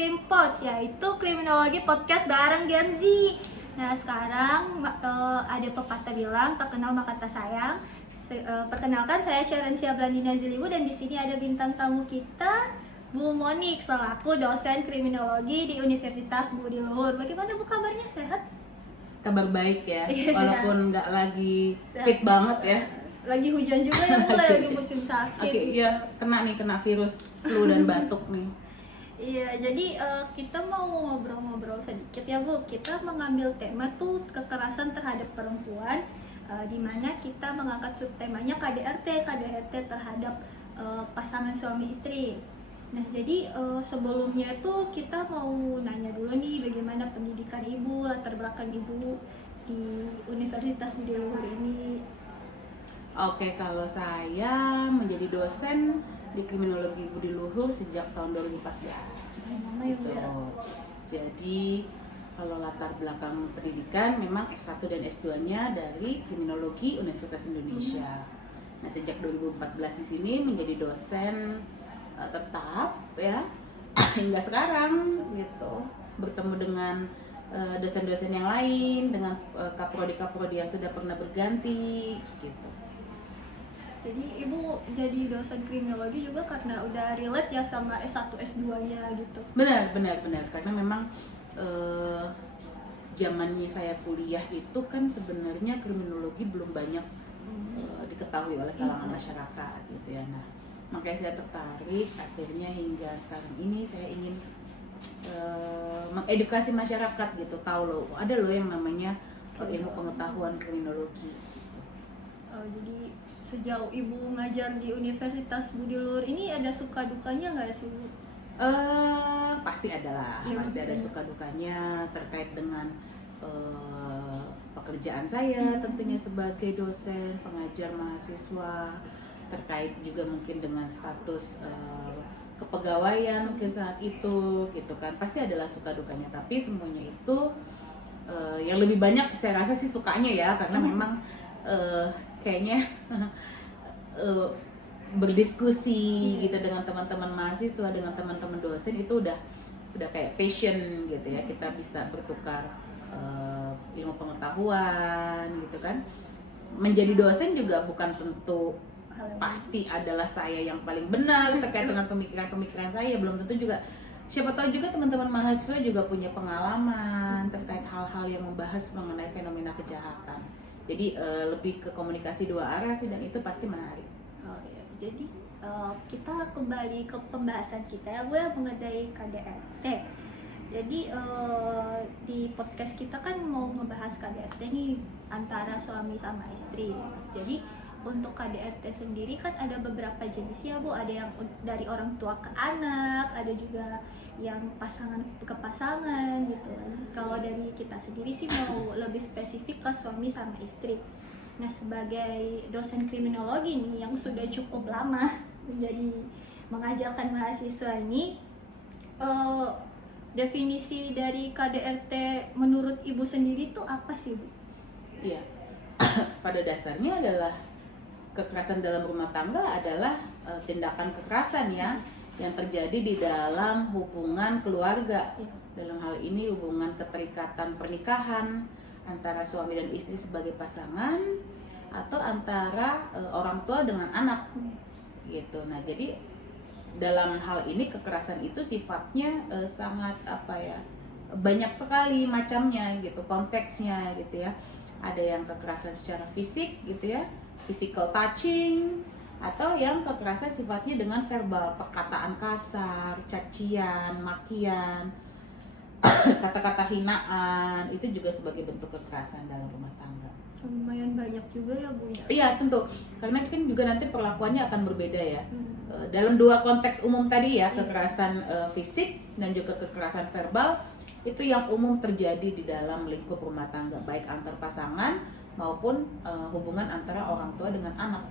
Krimpods, yaitu kriminologi podcast bareng Gen Z. Nah sekarang ada pepatah bilang tak kenal maka tak sayang. Perkenalkan, saya Cerencia Blandina Zilibu dan di sini ada bintang tamu kita, Bu Monik, selaku dosen kriminologi di Universitas Budi Luhur. Bagaimana Bu kabarnya? Sehat? Kabar baik ya, Iya, walaupun nggak lagi fit banget ya. Lagi hujan juga ya, mulai lagi musim sakit. Oke, iya kena virus flu dan batuk nih. Iya, jadi kita mau ngobrol-ngobrol sedikit ya Bu. Kita mengambil tema tuh kekerasan terhadap perempuan, di mana kita mengangkat subtemanya KDRT terhadap pasangan suami istri. Nah, jadi sebelumnya tuh kita mau nanya dulu nih bagaimana pendidikan Ibu, latar belakang Ibu di Universitas Budi Luhur ini. Oke, kalau saya menjadi dosen di kriminologi Budi Luhur sejak tahun 2014. Gitu. Jadi kalau latar belakang pendidikan memang S1 dan S2-nya dari kriminologi Universitas Indonesia. Nah, sejak 2014 di sini menjadi dosen tetap ya hingga sekarang gitu, bertemu dengan dosen-dosen yang lain, dengan kaprodi yang sudah pernah berganti gitu. Jadi Ibu jadi dosen kriminologi juga karena udah relate ya sama S1 S2-nya gitu. Benar karena memang zamannya saya kuliah itu kan sebenarnya kriminologi belum banyak diketahui oleh kalangan masyarakat gitu ya. Nah, makanya saya tertarik, akhirnya hingga sekarang ini saya ingin mengedukasi masyarakat gitu, tahu loh ada loh yang namanya ilmu pengetahuan kriminologi gitu. Jadi sejauh Ibu ngajar di Universitas Budi Luhur ini ada suka dukanya nggak sih Bu? Pasti ada lah, Ya, pasti ada suka dukanya terkait dengan pekerjaan saya tentunya sebagai dosen pengajar mahasiswa, terkait juga mungkin dengan status kepegawaian mungkin saat itu gitu kan, pasti adalah suka dukanya, tapi semuanya itu yang lebih banyak saya rasa sih sukanya ya, karena memang kayaknya berdiskusi gitu dengan teman-teman mahasiswa, dengan teman-teman dosen itu udah kayak passion gitu ya, kita bisa bertukar ilmu pengetahuan gitu kan. Menjadi dosen juga bukan tentu pasti adalah saya yang paling benar terkait dengan pemikiran saya, belum tentu juga, siapa tahu juga teman-teman mahasiswa juga punya pengalaman terkait hal-hal yang membahas mengenai fenomena kejahatan. Jadi lebih ke komunikasi dua arah sih, dan itu pasti menarik. Oh, ya. Jadi kita kembali ke pembahasan kita ya Bu ya, mengenai KDRT. Jadi di podcast kita kan mau ngebahas KDRT nih antara suami sama istri. Jadi untuk KDRT sendiri kan ada beberapa jenis ya Bu, ada yang dari orang tua ke anak, ada juga yang pasangan ke pasangan gitu. Kalau dari kita sendiri sih mau lebih spesifik ke suami sama istri. Nah, sebagai dosen kriminologi nih yang sudah cukup lama menjadi mengajarkan mahasiswa ini, definisi dari KDRT menurut Ibu sendiri itu apa sih Bu? Iya, pada dasarnya adalah kekerasan dalam rumah tangga adalah tindakan kekerasan ya yang terjadi di dalam hubungan keluarga. Dalam hal ini hubungan keterikatan pernikahan antara suami dan istri sebagai pasangan, atau antara orang tua dengan anak gitu. Nah, jadi dalam hal ini kekerasan itu sifatnya sangat banyak sekali macamnya gitu, konteksnya gitu ya. Ada yang kekerasan secara fisik gitu ya, physical touching, atau yang kekerasan sifatnya dengan verbal, perkataan kasar, cacian, makian, kata-kata hinaan, itu juga sebagai bentuk kekerasan dalam rumah tangga. Lumayan banyak juga ya Bu ya? Iya tentu, karena kan juga nanti perlakuannya akan berbeda ya. Dalam dua konteks umum tadi ya, kekerasan fisik dan juga kekerasan verbal, itu yang umum terjadi di dalam lingkup rumah tangga, baik antar pasangan maupun hubungan antara orang tua dengan anak.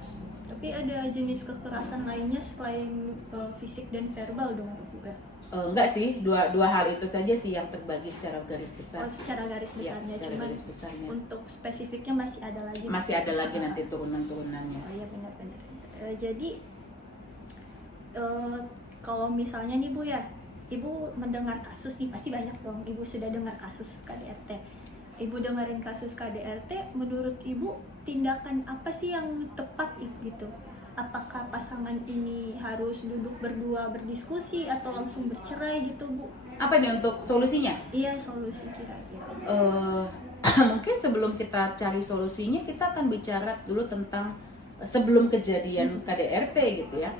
Tapi ada jenis kekerasan lainnya selain fisik dan verbal dong juga? Enggak sih, dua hal itu saja sih yang terbagi secara garis besar. Oh, secara garis besarnya, secara cuman garis besarnya. Untuk spesifiknya masih ada lagi. Masih ada lagi nanti turunan-turunannya. Oh iya benar-benar. Jadi kalau misalnya nih Bu ya, Ibu mendengar kasus nih, pasti banyak dong. Ibu sudah dengar kasus KDRT. Ibu dengerin kasus KDRT, menurut Ibu tindakan apa sih yang tepat gitu? Apakah pasangan ini harus duduk berdua berdiskusi atau langsung bercerai gitu, Bu? Apa nih untuk solusinya? Iya, solusi kira-kira. Mungkin sebelum kita cari solusinya, kita akan bicara dulu tentang sebelum kejadian KDRT gitu ya.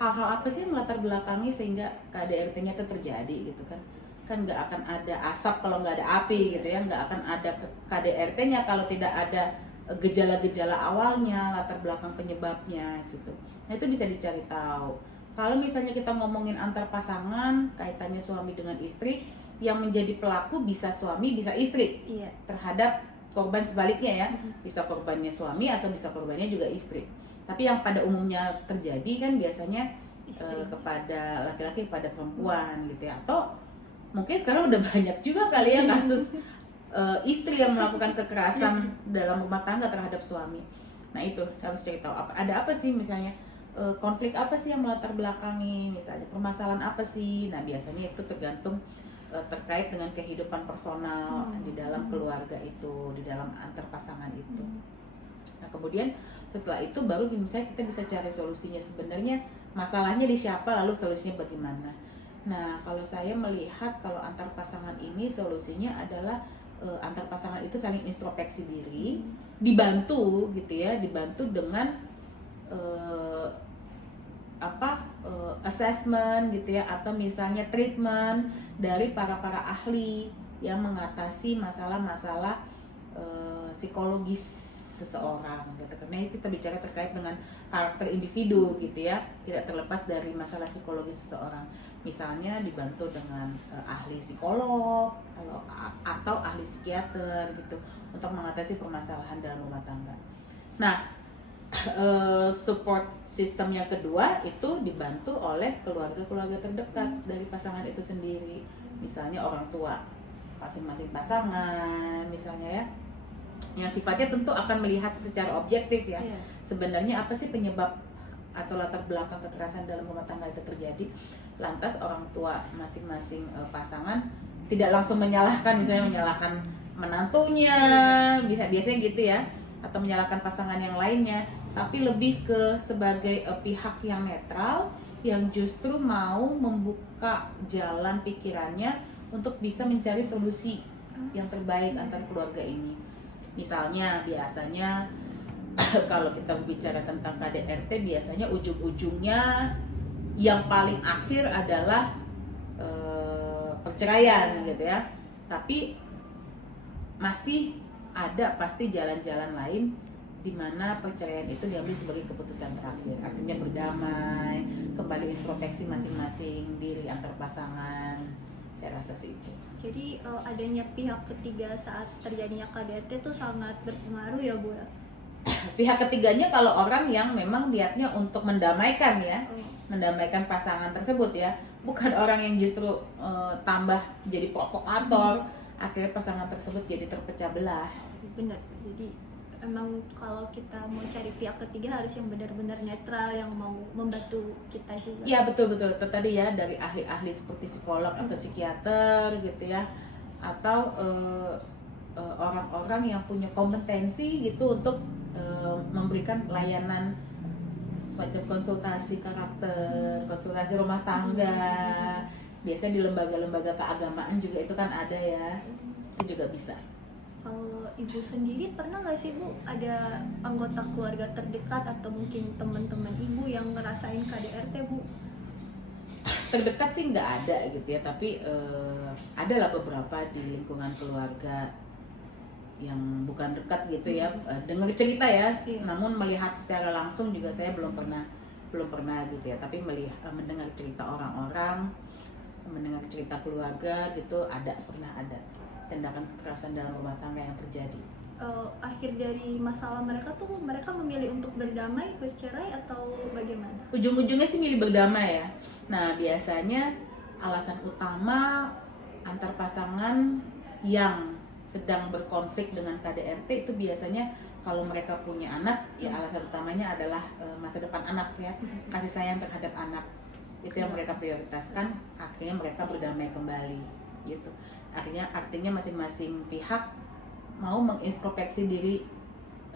Hal-hal apa sih yang melatar belakangi sehingga KDRT-nya itu terjadi gitu kan? Kan nggak akan ada asap kalau nggak ada api gitu ya, nggak akan ada KDRT-nya kalau tidak ada gejala-gejala awalnya, latar belakang penyebabnya gitu. Nah itu bisa dicari tahu. Kalau misalnya kita ngomongin antar pasangan, kaitannya suami dengan istri, yang menjadi pelaku bisa suami, bisa istri. Iya. Terhadap korban sebaliknya ya, bisa korbannya suami atau bisa korbannya juga istri. Tapi yang pada umumnya terjadi kan biasanya kepada laki-laki, pada perempuan gitu ya. Atau mungkin sekarang udah banyak juga kali ya kasus istri yang melakukan kekerasan dalam rumah tangga terhadap suami. Nah itu harus cari tahu ada apa sih misalnya, konflik apa sih yang melatar belakangi, misalnya permasalahan apa sih. Nah biasanya itu tergantung terkait dengan kehidupan personal di dalam keluarga itu, di dalam antar pasangan itu. Nah kemudian setelah itu baru misalnya kita bisa cari solusinya, sebenarnya masalahnya di siapa, lalu solusinya bagaimana. Nah kalau saya melihat kalau antar pasangan ini solusinya adalah antar pasangan itu saling introspeksi diri, dibantu gitu ya, dibantu dengan assessment gitu ya, atau misalnya treatment dari para ahli yang mengatasi masalah-masalah psikologis seseorang gitu. Karena kita bicara terkait dengan karakter individu gitu ya, tidak terlepas dari masalah psikologis seseorang. Misalnya dibantu dengan ahli psikolog atau ahli psikiater gitu untuk mengatasi permasalahan dalam rumah tangga. Nah, support system yang kedua itu dibantu oleh keluarga-keluarga terdekat dari pasangan itu sendiri. Misalnya orang tua masing-masing pasangan misalnya ya, yang sifatnya tentu akan melihat secara objektif ya, sebenarnya apa sih penyebab atau latar belakang kekerasan dalam rumah tangga itu terjadi. Lantas orang tua masing-masing pasangan tidak langsung menyalahkan, misalnya menyalahkan menantunya, biasanya gitu ya, atau menyalahkan pasangan yang lainnya, tapi lebih ke sebagai pihak yang netral yang justru mau membuka jalan pikirannya untuk bisa mencari solusi yang terbaik antar keluarga ini. Misalnya biasanya kalau kita bicara tentang KDRT, biasanya ujung-ujungnya yang paling akhir adalah perceraian gitu ya. Tapi masih ada pasti jalan-jalan lain di mana perceraian itu diambil sebagai keputusan terakhir. Artinya berdamai, kembali introspeksi masing-masing diri antar pasangan. Saya rasa sih itu. Jadi adanya pihak ketiga saat terjadinya KDRT itu sangat berpengaruh ya, Bu ya? Pihak ketiganya kalau orang yang memang niatnya untuk mendamaikan ya, mendamaikan pasangan tersebut ya, bukan orang yang justru tambah jadi provokator, akhirnya pasangan tersebut jadi terpecah belah. Benar, jadi emang kalau kita mau cari pihak ketiga harus yang benar-benar netral, yang mau membantu kita juga. Iya betul-betul, itu tadi ya, dari ahli-ahli seperti psikolog atau psikiater gitu ya, atau orang-orang yang punya kompetensi gitu untuk memberikan layanan semacam konsultasi karakter, konsultasi rumah tangga. Biasanya di lembaga-lembaga keagamaan juga itu kan ada ya, itu juga bisa. Kalau Ibu sendiri pernah nggak sih, Bu, ada anggota keluarga terdekat atau mungkin teman-teman Ibu yang ngerasain KDRT, Bu? Terdekat sih nggak ada gitu ya, tapi ada lah beberapa di lingkungan keluarga yang bukan dekat gitu ya, dengar cerita ya, namun melihat secara langsung juga saya belum pernah gitu ya, tapi mendengar cerita orang-orang, mendengar cerita keluarga gitu, pernah ada tindakan kekerasan dalam rumah tangga yang terjadi. Akhir dari masalah mereka tuh mereka memilih untuk berdamai, bercerai atau bagaimana? Ujung-ujungnya sih milih berdamai ya. Nah biasanya alasan utama antar pasangan yang sedang berkonflik dengan KDRT itu biasanya kalau mereka punya anak ya, alasan utamanya adalah masa depan anak ya, kasih sayang terhadap anak. itu yang mereka prioritaskan, akhirnya mereka berdamai kembali gitu. Artinya masing-masing pihak mau mengintrospeksi diri,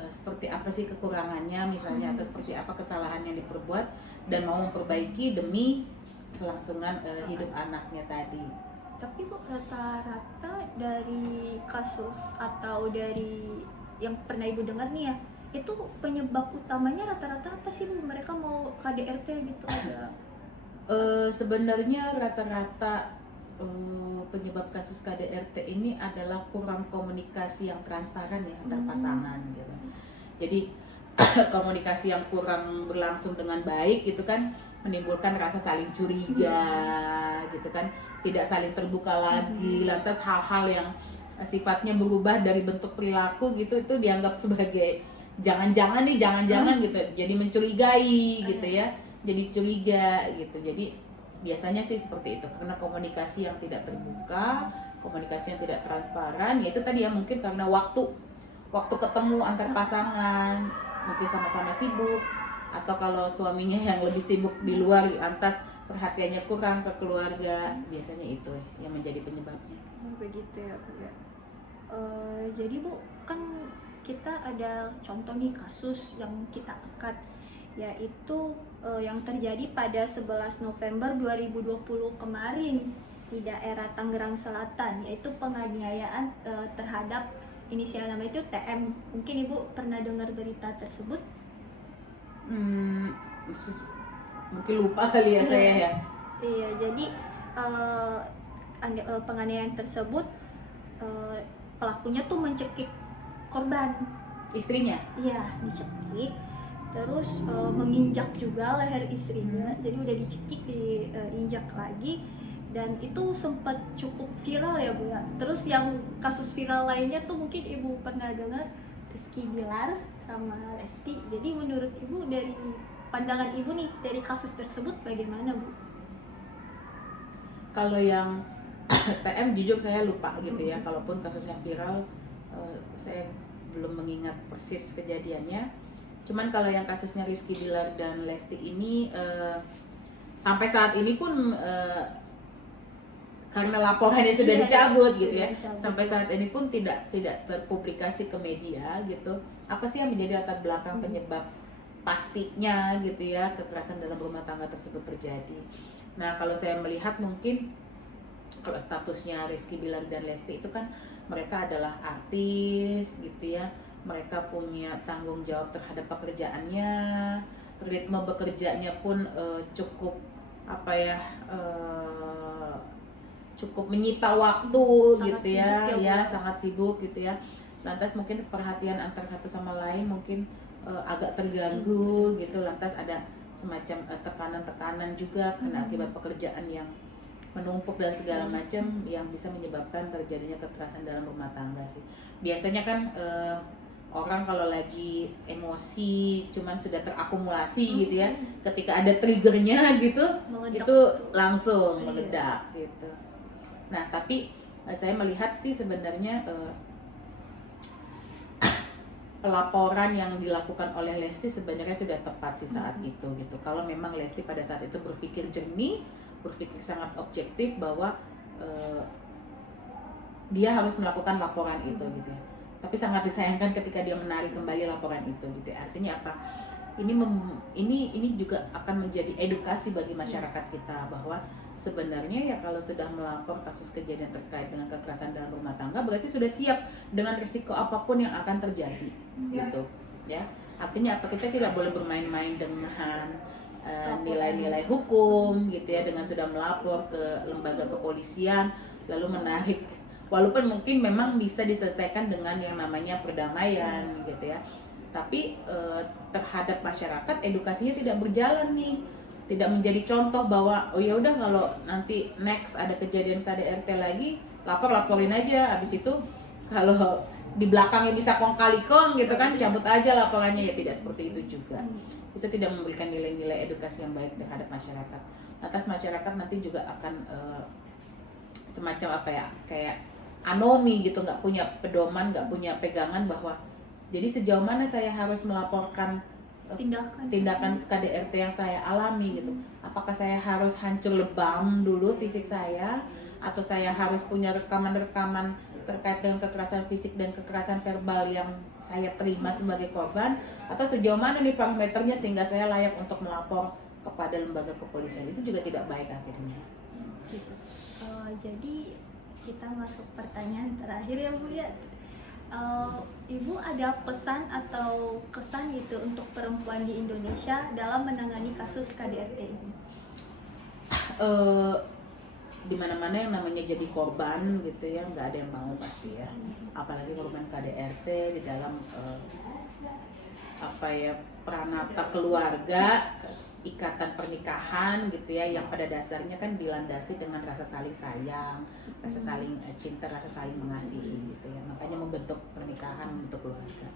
seperti apa sih kekurangannya misalnya, atau seperti apa kesalahan yang diperbuat, dan mau memperbaiki demi kelangsungan hidup anaknya tadi. Tapi Bu, rata-rata dari kasus atau dari yang pernah Ibu dengar nih ya, itu penyebab utamanya rata-rata apa sih Bu? Mereka mau KDRT gitu ada? Sebenarnya rata-rata penyebab kasus KDRT ini adalah kurang komunikasi yang transparan ya antar pasangan gitu. Jadi komunikasi yang kurang berlangsung dengan baik gitu kan menimbulkan rasa saling curiga gitu kan, tidak saling terbuka lagi, lantas hal-hal yang sifatnya berubah dari bentuk perilaku gitu itu dianggap sebagai jangan-jangan gitu, jadi mencurigai gitu ya, jadi curiga gitu. Jadi biasanya sih seperti itu, karena komunikasi yang tidak terbuka, komunikasi yang tidak transparan, yaitu tadi ya mungkin karena waktu ketemu antar pasangan mungkin sama-sama sibuk, atau kalau suaminya yang lebih sibuk di luar, lantas perhatiannya kurang ke keluarga, biasanya itu yang menjadi penyebabnya. Begitu ya Bu ya. Jadi Bu, kan kita ada contoh nih kasus yang kita angkat, yaitu yang terjadi pada 11 November 2020 kemarin di daerah Tangerang Selatan, yaitu penganiayaan terhadap inisial nama itu TM. Mungkin Ibu pernah dengar berita tersebut? Mungkin lupa kali ya saya ya. Iya, jadi penganiayaan tersebut pelakunya tuh mencekik korban. Istrinya? Iya, dicekik. Terus menginjak juga leher istrinya, jadi udah dicekik, diinjak lagi, dan itu sempat cukup viral ya Bu ya. Terus yang kasus viral lainnya tuh mungkin Ibu pernah dengar, Rizky Bilar sama Lesti. Jadi menurut Ibu, dari pandangan Ibu nih dari kasus tersebut bagaimana Bu? Kalau yang TM jujur saya lupa gitu ya, kalaupun kasusnya viral saya belum mengingat persis kejadiannya. Cuman kalau yang kasusnya Rizky Bilar dan Lesti ini sampai saat ini pun karena laporannya sudah dicabut gitu ya, sampai saat ini pun tidak terpublikasi ke media gitu. Apa sih yang menjadi latar belakang penyebab pastinya gitu ya kekerasan dalam rumah tangga tersebut terjadi? Nah, kalau saya melihat mungkin kalau statusnya Rizky Bilar dan Lesti itu kan mereka adalah artis gitu ya, mereka punya tanggung jawab terhadap pekerjaannya, ritme bekerjanya pun cukup cukup menyita waktu sangat gitu ya, sangat sibuk gitu ya. Lantas mungkin perhatian antar satu sama lain mungkin agak terganggu gitu, lantas ada semacam tekanan-tekanan juga karena akibat pekerjaan yang menumpuk dan segala macam yang bisa menyebabkan terjadinya kekerasan dalam rumah tangga sih. Biasanya kan orang kalau lagi emosi cuman sudah terakumulasi gitu ya, ketika ada triggernya gitu meledak, itu langsung meledak gitu. Nah, tapi saya melihat sih sebenarnya laporan yang dilakukan oleh Lesti sebenarnya sudah tepat sih saat itu gitu. Kalau memang Lesti pada saat itu berpikir jernih, berpikir sangat objektif bahwa dia harus melakukan laporan itu gitu ya. Tapi sangat disayangkan ketika dia menarik kembali laporan itu gitu ya. Artinya apa? Ini juga akan menjadi edukasi bagi masyarakat kita bahwa sebenarnya ya kalau sudah melapor kasus kejadian terkait dengan kekerasan dalam rumah tangga berarti sudah siap dengan risiko apapun yang akan terjadi gitu ya. Artinya apa? Kita tidak boleh bermain-main dengan nilai-nilai hukum gitu ya, dengan sudah melapor ke lembaga kepolisian lalu menarik, walaupun mungkin memang bisa diselesaikan dengan yang namanya perdamaian gitu ya, tapi terhadap masyarakat edukasinya tidak berjalan nih, tidak menjadi contoh bahwa oh ya udah kalau nanti next ada kejadian KDRT lagi laporin aja, habis itu kalau di belakangnya bisa kong kali kong gitu kan cabut aja laporannya. Ya tidak seperti itu juga, itu tidak memberikan nilai-nilai edukasi yang baik terhadap masyarakat. Atas masyarakat nanti juga akan semacam apa ya, kayak anomi gitu, nggak punya pedoman, nggak punya pegangan bahwa jadi sejauh mana saya harus melaporkan tindakan KDRT yang saya alami gitu. Apakah saya harus hancur lebam dulu fisik saya, atau saya harus punya rekaman-rekaman terkait dengan kekerasan fisik dan kekerasan verbal yang saya terima sebagai korban, atau sejauh mana nih parameternya sehingga saya layak untuk melapor kepada lembaga kepolisian. Itu juga tidak baik akhirnya. Gitu. Jadi kita masuk pertanyaan terakhir ya Bu ya. Ibu ada pesan atau kesan gitu untuk perempuan di Indonesia dalam menangani kasus KDRT ini? Di mana-mana yang namanya jadi korban gitu ya, nggak ada yang mau pasti ya, apalagi korban KDRT di dalam pranata keluarga, ikatan pernikahan gitu ya, yang pada dasarnya kan dilandasi dengan rasa saling sayang, rasa saling cinta, rasa saling mengasihi gitu ya, makanya membentuk pernikahan, membentuk keluarga.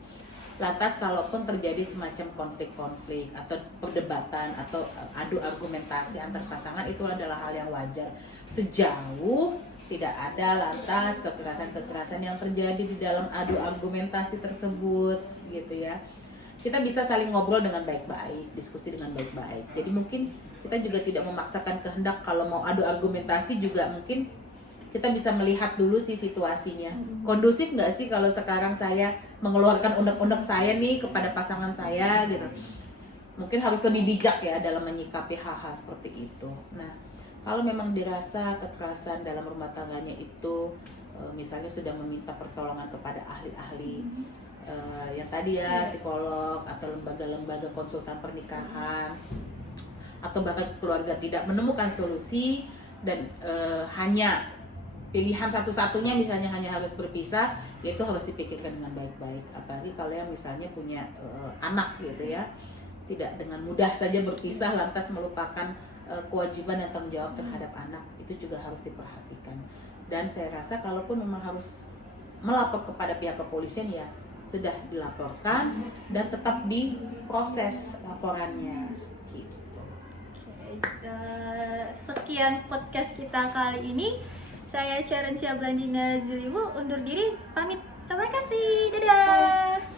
Lantas kalaupun terjadi semacam konflik-konflik atau perdebatan atau adu argumentasi antar pasangan, itu adalah hal yang wajar sejauh tidak ada lantas kekerasan-kekerasan yang terjadi di dalam adu argumentasi tersebut gitu ya. Kita bisa saling ngobrol dengan baik-baik, diskusi dengan baik-baik. Jadi mungkin kita juga tidak memaksakan kehendak, kalau mau adu argumentasi juga mungkin kita bisa melihat dulu sih situasinya. Kondusif nggak sih kalau sekarang saya mengeluarkan unek-unek saya nih kepada pasangan saya gitu. Mungkin harus lebih bijak ya dalam menyikapi hal-hal seperti itu. Nah, kalau memang dirasa kekerasan dalam rumah tangganya itu misalnya sudah meminta pertolongan kepada ahli-ahli yang tadi ya, psikolog atau lembaga-lembaga konsultan pernikahan, atau bahkan keluarga tidak menemukan solusi dan hanya pilihan satu-satunya misalnya hanya harus berpisah, yaitu harus dipikirkan dengan baik-baik. Apalagi kalau yang misalnya punya anak gitu ya, tidak dengan mudah saja berpisah lantas melupakan kewajiban dan tanggung jawab terhadap anak, itu juga harus diperhatikan. Dan saya rasa kalaupun memang harus melapor kepada pihak kepolisian, ya sudah dilaporkan dan tetap diproses laporannya gitu. Sekian podcast kita kali ini. Saya Charencia Blandina Ziliwu undur diri, pamit. Terima kasih. Dadah.